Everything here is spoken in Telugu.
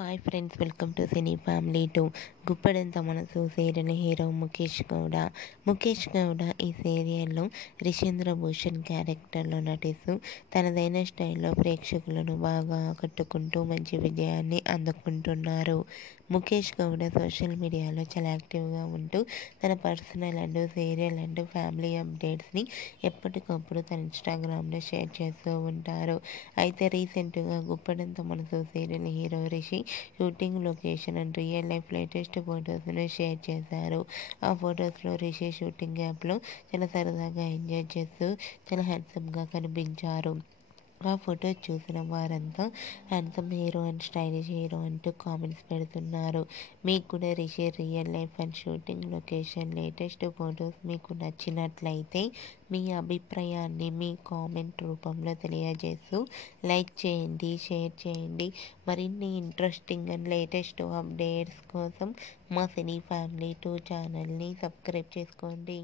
Hi friends, welcome to cine family 2. Guppedantha మనసు సీరియల్ హీరో ముఖేష్ గౌడ ఈ సీరియల్లో రిషేంద్ర భూషణ్ క్యారెక్టర్లో నటిస్తూ తనదైన స్టైల్లో ప్రేక్షకులను బాగా ఆకట్టుకుంటూ మంచి విజయాన్ని అందుకుంటున్నారు. ముఖేష్ గౌడ సోషల్ మీడియాలో చాలా యాక్టివ్గా ఉంటూ తన personal and serial and family అప్డేట్స్ని ఎప్పటికప్పుడు తన ఇన్స్టాగ్రామ్లో షేర్ చేస్తూ ఉంటారు. అయితే రీసెంట్గా గుప్పడంత మనసు serial hero Rishi shooting location and real life latest ఫొటోస్ను షేర్ చేశారు. ఆ ఫొటోస్లో రిషి షూటింగ్ యాప్లో చాలా సరదాగా ఎంజాయ్ చేస్తూ చాలా హ్యాండ్సమ్గా కనిపించారు. ఆ ఫోటో చూసిన వారంతా handsome hero and stylish hero అంటూ కామెంట్స్ పెడుతున్నారు. మీకు కూడా Rishi real life and shooting location latest photos మీకు నచ్చినట్లయితే మీ అభిప్రాయాన్ని మీ కామెంట్ రూపంలో తెలియజేస్తూ లైక్ చేయండి, షేర్ చేయండి. మరిన్ని ఇంట్రెస్టింగ్ అండ్ లేటెస్ట్ అప్డేట్స్ కోసం మా సినీ ఫ్యామిలీ 2 ఛానల్ని సబ్స్క్రైబ్ చేసుకోండి.